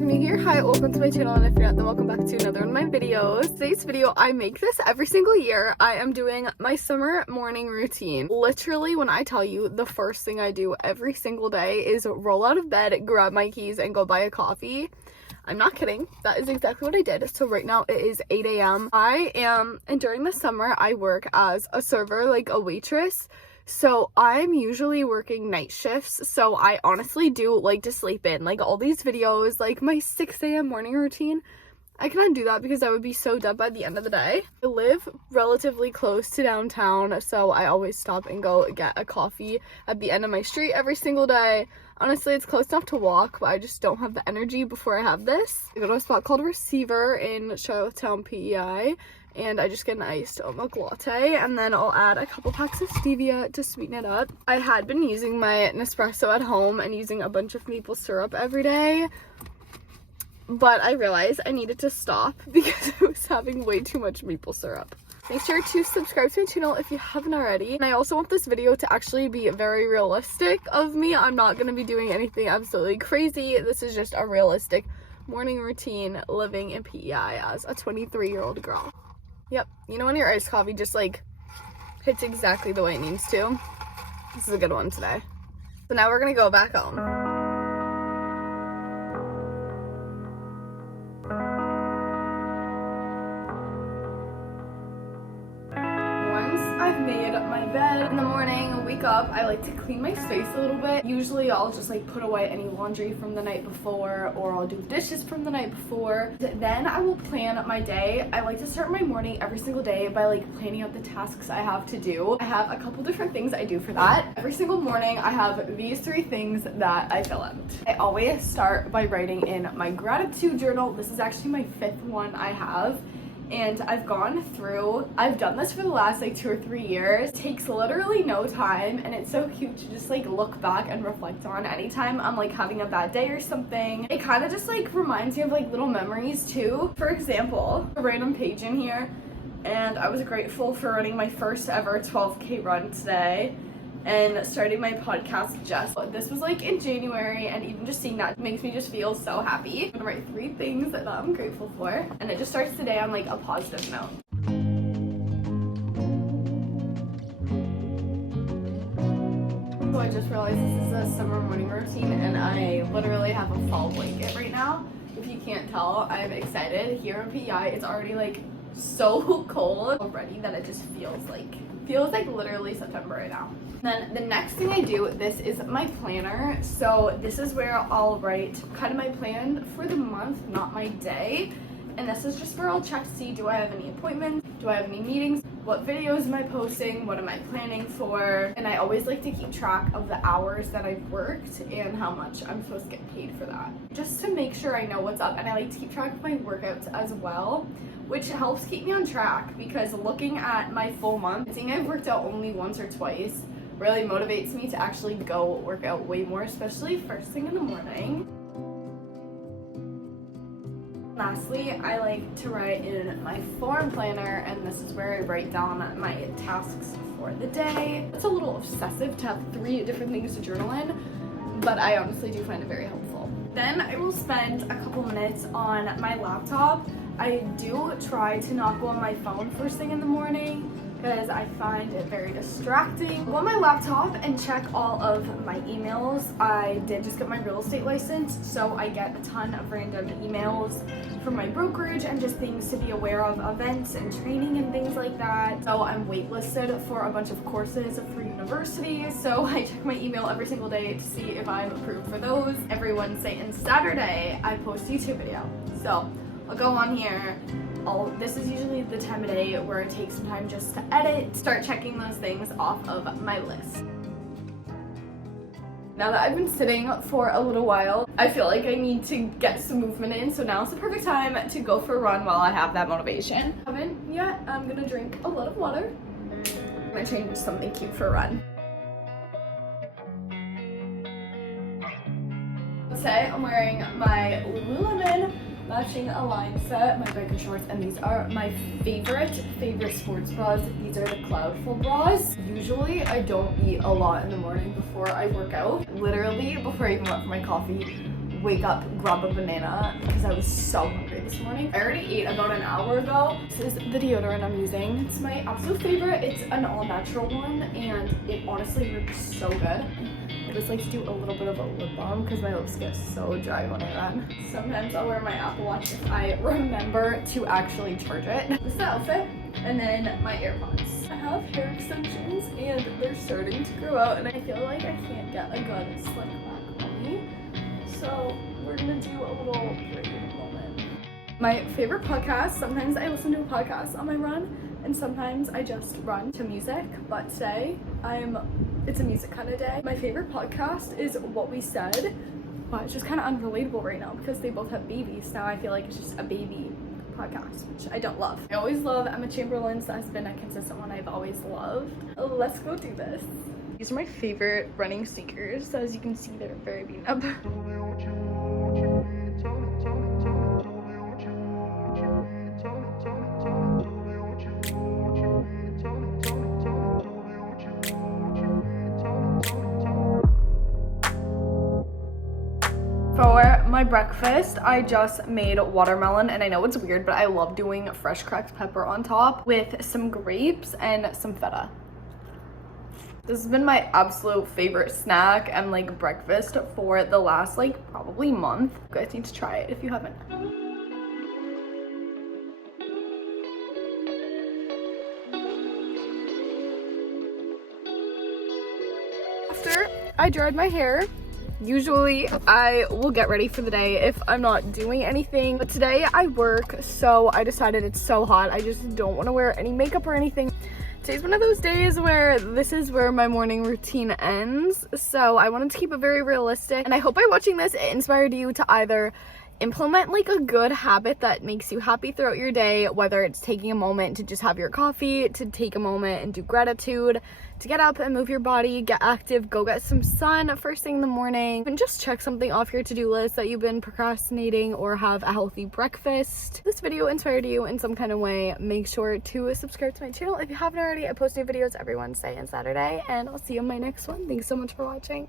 if you're new here, hi, welcome to my channel, and if you're not, then welcome back to another one of my videos. Today's video, I make this every single year. I am doing my summer morning routine. Literally, when I tell you, the first thing I do every single day is roll out of bed, grab my keys, and go buy a coffee. I'm not kidding. That is exactly what I did. So right now it is 8 a.m. And during the summer, I work as a server, like a waitress. So I'm usually working night shifts, so I honestly do like to sleep in. Like all these videos, like my 6 a.m. morning routine, I cannot do that because I would be so dead by the end of the day. I live relatively close to downtown, so I always stop and go get a coffee at the end of my street every single day. Honestly, it's close enough to walk, but I just don't have the energy before I have this. I go to a spot called Receiver in Charlottetown, PEI. And I just get an iced oat milk latte, and then I'll add a couple packs of stevia to sweeten it up. I had been using my Nespresso at home and using a bunch of maple syrup every day, but I realized I needed to stop because I was having way too much maple syrup. Make sure to subscribe to my channel if you haven't already. And I also want this video to actually be very realistic of me. I'm not going to be doing anything absolutely crazy. This is just a realistic morning routine living in PEI as a 23-year-old girl. Yep, you know when your iced coffee just like hits exactly the way it needs to? This is a good one today. So now we're gonna go back home. Once I've made my bed in the morning, wake up, I like to clean my space a little bit. Usually I'll just like put away any laundry from the night before, or I'll do dishes from the night before. Then I will plan my day. I like to start my morning every single day by like planning out the tasks I have to do. I have a couple different things I do for that. Every single morning I have these 3 things that I fill out. I always start by writing in my gratitude journal. This is actually my 5th one I have. And I've done this for the last like 2 or 3 years. It takes literally no time, and it's so cute to just like look back and reflect on anytime I'm like having a bad day or something. It kind of just like reminds me of like little memories too. For example, a random page in here, and I was grateful for running my first ever 12K run today and starting my podcast this was like in January, and even just seeing that makes me just feel so happy. I'm gonna write 3 things that I'm grateful for, and it just starts the day on like a positive note. So I just realized this is a summer morning routine, and I literally have a fall blanket right now. If you can't tell, I'm excited. Here in PEI, it's already like so cold already that it just feels like literally September right now. Then the next thing I do, this is my planner. So this is where I'll write kind of my plan for the month, not my day. And this is just where I'll check to see, do I have any appointments? Do I have any meetings? What videos am I posting? What am I planning for? And I always like to keep track of the hours that I've worked and how much I'm supposed to get paid for that, just to make sure I know what's up. And I like to keep track of my workouts as well, which helps keep me on track, because looking at my full month, seeing I've worked out only once or twice really motivates me to actually go work out way more, especially first thing in the morning. Lastly, I like to write in my form planner, and this is where I write down my tasks for the day. It's a little obsessive to have 3 different things to journal in, but I honestly do find it very helpful. Then I will spend a couple minutes on my laptop. I do try to not go on my phone first thing in the morning because I find it very distracting. Go on my laptop and check all of my emails. I did just get my real estate license, so I get a ton of random emails from my brokerage and just things to be aware of, events and training and things like that. So I'm waitlisted for a bunch of courses for university, so I check my email every single day to see if I'm approved for those. Every Wednesday and Saturday I post a YouTube video, so I'll go on here. This is usually the time of day where it takes some time just to edit, start checking those things off of my list. Now that I've been sitting for a little while, I feel like I need to get some movement in, so now's the perfect time to go for a run while I have that motivation. Haven't yet. I'm gonna drink a lot of water. I'm gonna change something cute for a run. Today I'm wearing my Lululemon matching Align set, my biker shorts, and these are my favorite sports bras. These are the Cloudful bras. Usually I don't eat a lot in the morning before I work out. Literally before I even went for my coffee, wake up, grab a banana because I was so hungry this morning. I already ate about an hour ago. This is the deodorant I'm using. It's my absolute favorite. It's an all-natural one and it honestly works so good. I just like to do a little bit of a lip balm because my lips get so dry when I run. Sometimes I'll wear my Apple Watch if I remember to actually charge it. This is the outfit, and then my AirPods. I have hair extensions and they're starting to grow out and I feel like I can't get a good slick back on me. So we're gonna do a little braid moment. My favorite podcast, sometimes I listen to a podcast on my run and sometimes I just run to music, but today it's a music kind of day. My favorite podcast is What We Said, but it's just kind of unrelatable right now because they both have babies. Now I feel like it's just a baby podcast, which I don't love. I always love Emma Chamberlain's. That's been a consistent one I've always loved. Let's go do this. These are my favorite running sneakers. So as you can see, they're very beat up. For my breakfast, I just made watermelon, and I know it's weird, but I love doing fresh cracked pepper on top with some grapes and some feta. This has been my absolute favorite snack and like breakfast for the last like probably month. You guys need to try it if you haven't. After I dried my hair, usually I will get ready for the day if I'm not doing anything, but today I work, so I decided it's so hot I just don't want to wear any makeup or anything. Today's one of those days where this is where my morning routine ends, so I wanted to keep it very realistic, and I hope by watching this it inspired you to either implement like a good habit that makes you happy throughout your day, whether it's taking a moment to just have your coffee, to take a moment and do gratitude, to get up and move your body, get active, go get some sun first thing in the morning, and just check something off your to-do list that you've been procrastinating, or have a healthy breakfast. If this video inspired you in some kind of way, make sure to subscribe to my channel if you haven't already. I post new videos every Wednesday and Saturday, and I'll see you in my next one. Thanks so much for watching.